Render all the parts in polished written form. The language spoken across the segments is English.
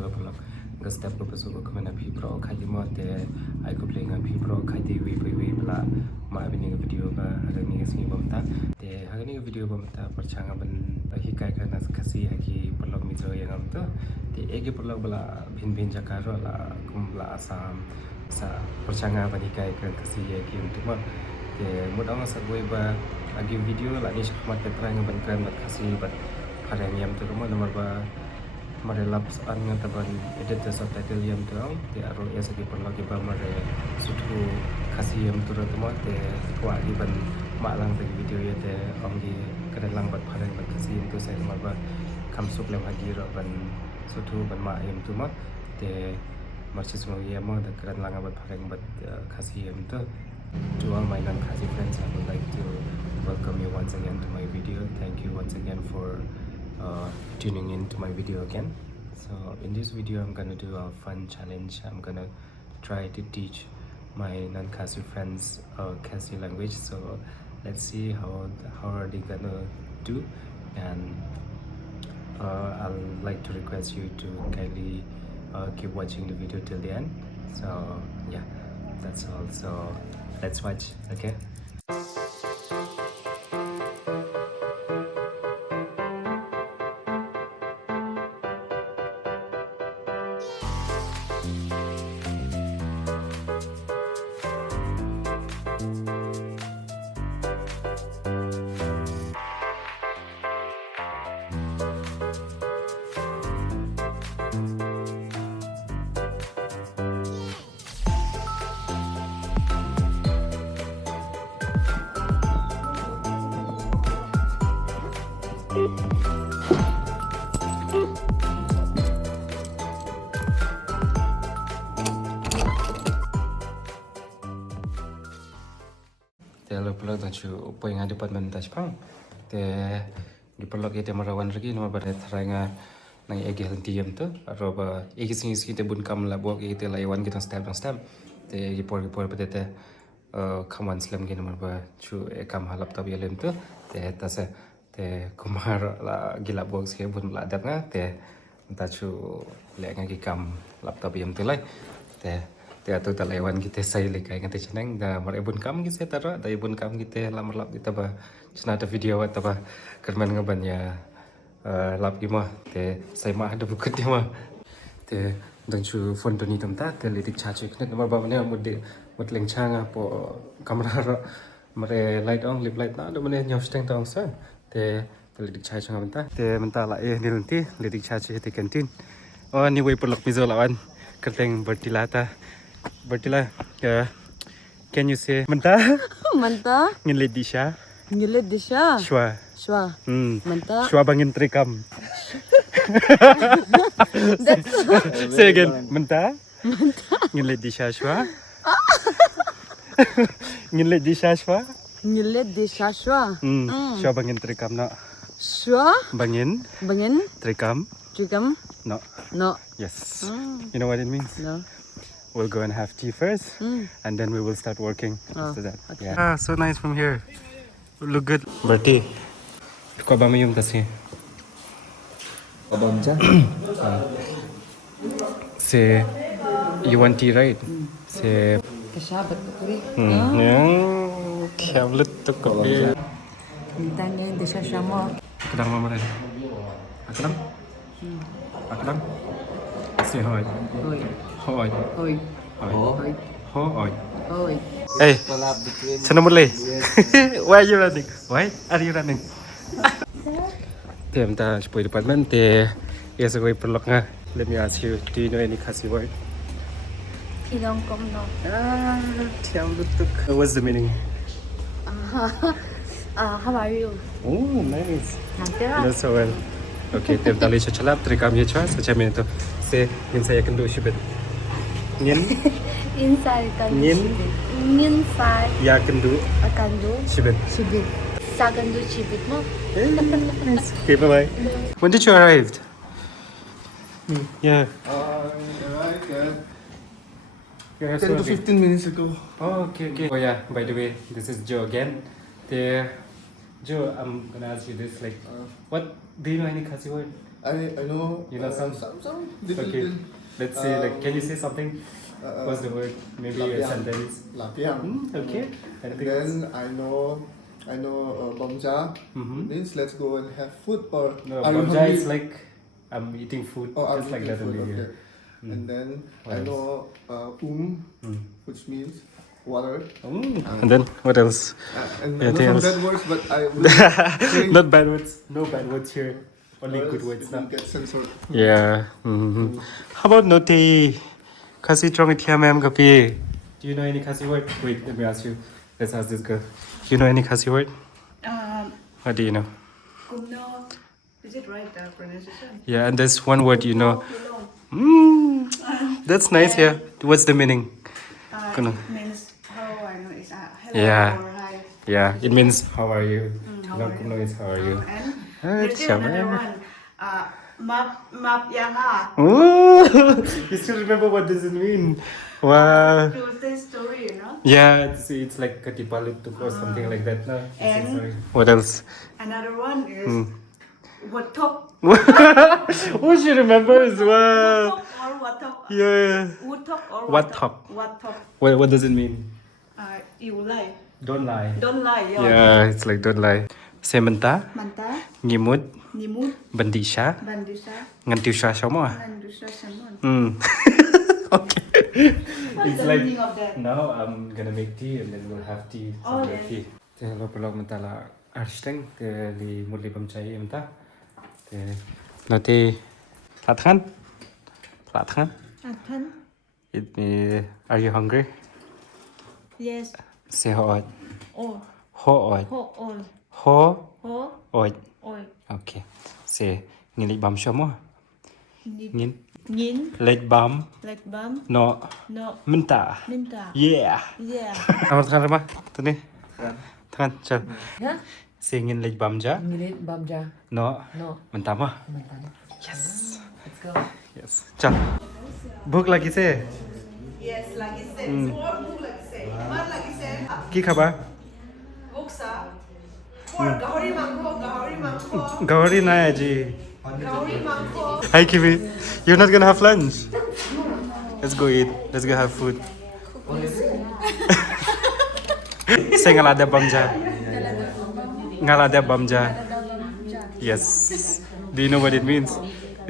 hello pelok ga step ko pesu ko kemana pi pro khai di mo te ai ko play nga pi pro khai di we bla ma bini video ba hari ni sini bom ta te hari ni video bom ta perchanga ban hi kai kana khasi haki pelok mi jo yang am to te ege pelok bla bin jakaro la kumla asam sa perchanga ban hi kai kan khasi ye ki untuk ma te mudang sa gue ba agi video la ni shakmat te trang ban kran bat khasi bat hari ni am to mo nomor ba mare laps an nga taban edit the subtitle yam tuang te aro ya sagi perlo ke ba mare sutu khasi yam turut mo te kwa hi ban ma lang te video ye te ongi kada lang bat phare bat khasi yam tu sai ma ba kam sup lem hagi ro ban sutu ban ma yam tu ma te marchis mo ye mo the kada lang bat phare bat khasi yam tu to all my non khasi friends. I would like to welcome you once again to my video. Thank you once again for tuning in to my video again. So in this video I'm gonna do a fun challenge. I'm gonna try to teach my non-Khasi friends Khasi language. So let's see how are they gonna do, and I'll like to request you to kindly keep watching the video till the end. So yeah, that's all. So let's watch, okay? Te lo pelok dan chu upoi nga department tas pang te di pelok ite marawan lagi nama pada teranga nang egi henti yam tu aro ba egi sing te bun kam la bok ite laiwan kita step te egi por pada te kaman slam gini nama ba chu kam halap tab yalem tu te tase te kumar la gila bok sih bun la dap nga te ta chu le nga ki kam laptop yam tu lai te atau tak laiwan kita saya lekai ngate ceneng da mar ibun kam kita tara da ibun kam kita lamar lap kita ba cina ada video atau ba kerman ngaban ya lap gima te saya mah ada bukut dia mah te dan chu phone tu ni tamta te lidik charge kena nomor ba mana mud leng changa po kamera mare light on lip light na ada mana nyau steng tong sa te lidik charge ngaban ta te menta la ni nanti lidik charge te kantin oh ni way perlok mizo lawan kerteng bertilata Bertila, can you say manta? Manta? Ngilit di siya? Ngilit di siya? Shwa. Shwa. Manta? Shwa bangin trikam. Say again, manta? Manta? Ngilit di siya shwa? Ngilit di siya shwa? Ngilit di siya shwa? Shwa bangin trikam no. Shwa? Bangin? Bangin? Trikam? Trikam? No. No. Yes. You know what it means? No. We'll go and have tea first, and then we will start working after that. Okay. Yeah, so nice from here. Look good. Berarti, kau ba mayum tasi? Abang ja. Say, you want tea, right? Say, Kasabat ko kuri. yang tablet tu kau. Tanya di siya siya mo. Kadang mama rin. Akadang? Akadang? Say hoy. Hoy. Hoy. Hoy. Hoy. Hoy. Hoy. Hey, Collab between. sana mulai. Why are you running? Why are you running? Tem ta sepoi department te yes go perlok nga. Let me ask you, do you know any Khasi word? Ilong kom no. Tiam lutuk. What's the meaning? How are you? Oh, nice. Nantera. You know so well. Okay, tem tali siya chalap, trikam ye chwa, sa chamin to. Se, min saya kendo shibet. Ngin, Inside kan. Nin. Inside ya kendo akan do. shibet. Chibit. Sakan do chibit mo. Nice. Okay, bye-bye. When did you arrive? Yeah. Yeah, 10 to 15 minutes ago. Oh, okay. Oh yeah, by the way, this is Joe again. Joe, I'm gonna ask you this, like, what, do you know any Khasi word? I know. You know some? Some little. Okay. little. Let's see. Like, can you say something? What's the word? Maybe a Lapiang. sentence. Lapiang. Okay. Anything else? Then I know Bamja means let's go and have food or No, are you Bamja hungry? is like I'm eating food, Oh, I'm just like eating that food, only. okay. Yeah. And then What I else? know which means water. And then what else? And I Anything know else? some bad words, but I will say Not bad words. No bad words here. Only or good else words it will now. get censored. Yeah. How about Noti? Kasi trong ma'am kapi. Do you know any Kasi word? Wait, let me ask you. Let's ask this girl. Do you know any Kasi word? What do you know? Kumno. Is it right pronunciation? Yeah, and there's one word you know. Kulong. That's nice. Yeah. What's the meaning? Kuno. Means how I know is hello Yeah. or hi. Yeah, it means how are you? How No, are you? kuno is how are you? And Ah, there's still siya, another man. one. Map yang ha. Ooh, you still remember what does it mean? Wow. To this story, you know. Yeah, it's like katipalutuk or something like that. No? And- Sorry. What else? Another one is what talk. Oh, she remembers. Wow. What talk or what talk. Yeah. Wood talk or What talk. talk? What talk. What does it mean? You lie. Don't lie. Don't lie. Yeah, it's like don't lie. Sementa, Manta. ngimut, Nimut. bandisha, Bandisa. ngantiusha semua. Bandisa Samon. Okay. What's It's the like meaning of that? now I'm gonna make tea and then we'll have tea. Oh, some yes. tea. Hello, pelog mentala arsteng ke li muli pemcai menta. Nanti lathan, lathan. Athan. Are you hungry? Yes. Say ho Oh. ho Ho. All. ho Ho. oi. Oi. Okay. Say ngili bam semua. Ngin Nhìn. late bam Like bum. no No. menta. Minta. Yeah. Yeah. Awak tekan apa? Tu ni. Tekan, cel. Yeah. Say ngin late bam ja. Ngilit Bamja. No. No. Mentah mah. Mantan. Yes. Let's go. Yes. Cel. Book lagi say. Yes, lagi say. Semua book lagi say. Mar lagi say. Ki khabar? Book sa. For gahori mangko, gahori mangko, Gauri na ji. gahori mangko. Hi Kiwi. You're not gonna have lunch. Let's go eat. Let's go have food. Say ngalada bamja. Ngalada bamja. Yes. Do you know what it means?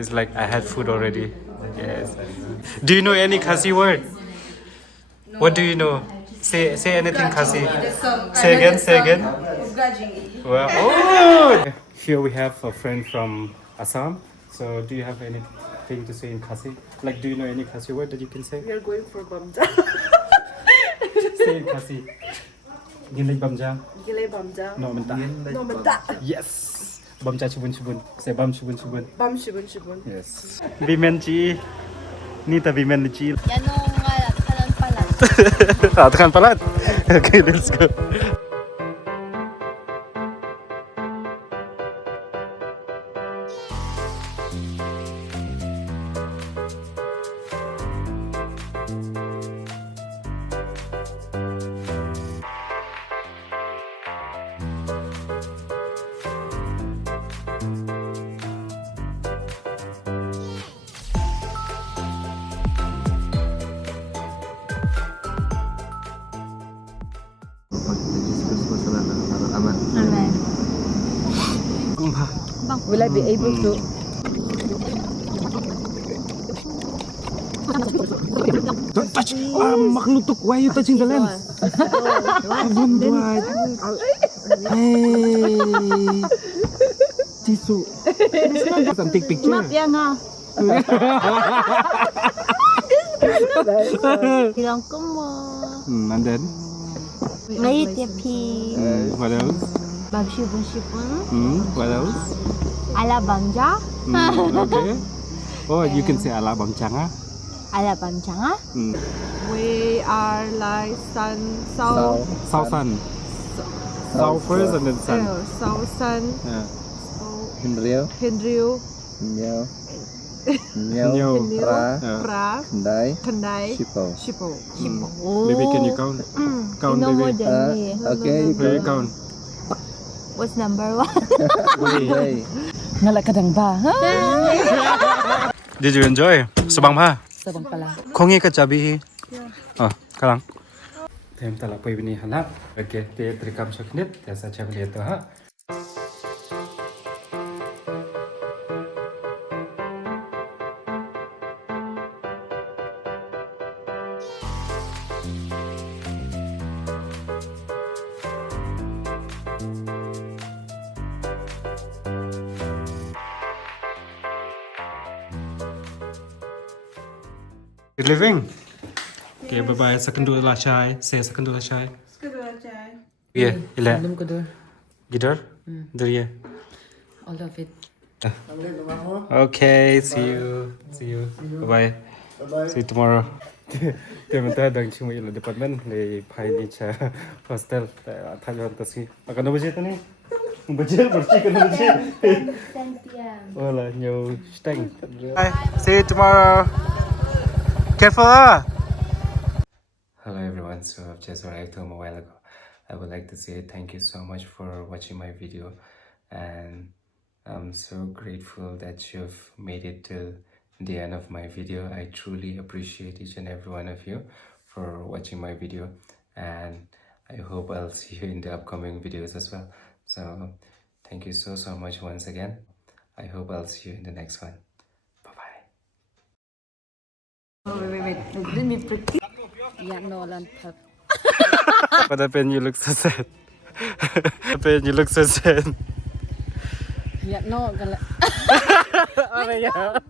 It's like I had food already. Yes. Do you know any Kasi word? What do you know? Say anything Kasi. Say again. Say again. Well, oh! Here we have a friend from Assam. So do you have anything to say in Kasi? Like, do you know any Kasi word that you can say? We are going for Bamja. Say in Kasi. Ginlig bamja. Gilay Bamja. No menta. No menta. Yes. Bamja chubun chubun. Say bam chubun chubun. Bam shibun shibun. Yes. Bimen chi. Nita bimen chi. Yanong kalan pala. Tekan palat. Okay, let's go. Will I be able to? Don't touch. Maklutuk. Why are you touching the lens? Don't do it. Hey. Jisoo. Take picture. Yang nga. Hilang ko mo. And then? Ngayit ya pi. What else? Bag shibun shibun. What else? Ala bangja. Okay. Oh, you can say ala bamchanga. Ala bangja. We are like sun, south, Southern. South first and then sun. south sun, Yeah. Hinrio, Hinriu, Nyao, Nyo. Hinriu, Yeah. Pra, Kendai, Kendai, Sipo. Shipo. Baby, can you count? Count, You know more baby. than me. Okay, Baby, count. What's number one? Hey, Ngalak kadang ba, ha? Did you enjoy? Subang pa. Sabang pala. Kongi ka chabi. Oh, kalang. Tem tala poi bini hala. Okay, te trikam saknit. Tesa chem le to ha. Good living. Okay, bye bye. Second do la chai. Say second do la chai. Yeah, ila. Alam ko doon. Gitar? Duriya. All of it. Okay, see you. See you. Bye bye. Bye-bye. See you tomorrow. Dia minta dang cuma ila department le pai ni cha hostel ta jalan tasi. Akan apa sih tadi? Bajil bersih kan bersih. Wala nyo steng. Bye. See you tomorrow. Careful. Hello everyone. So I've just arrived home a while ago. I would like to say thank you so much for watching my video, and I'm so grateful that you've made it till the end of my video. I truly appreciate each and every one of you for watching my video, and I hope I'll see you in the upcoming videos as well. So thank you so much once again. I hope I'll see you in the next one. Bye bye. Oh, wait. Let me pretend. Yeah, no, lan pub. What happened? You look so sad. What happened? You look so sad. Yeah, no, gala. Oh my god.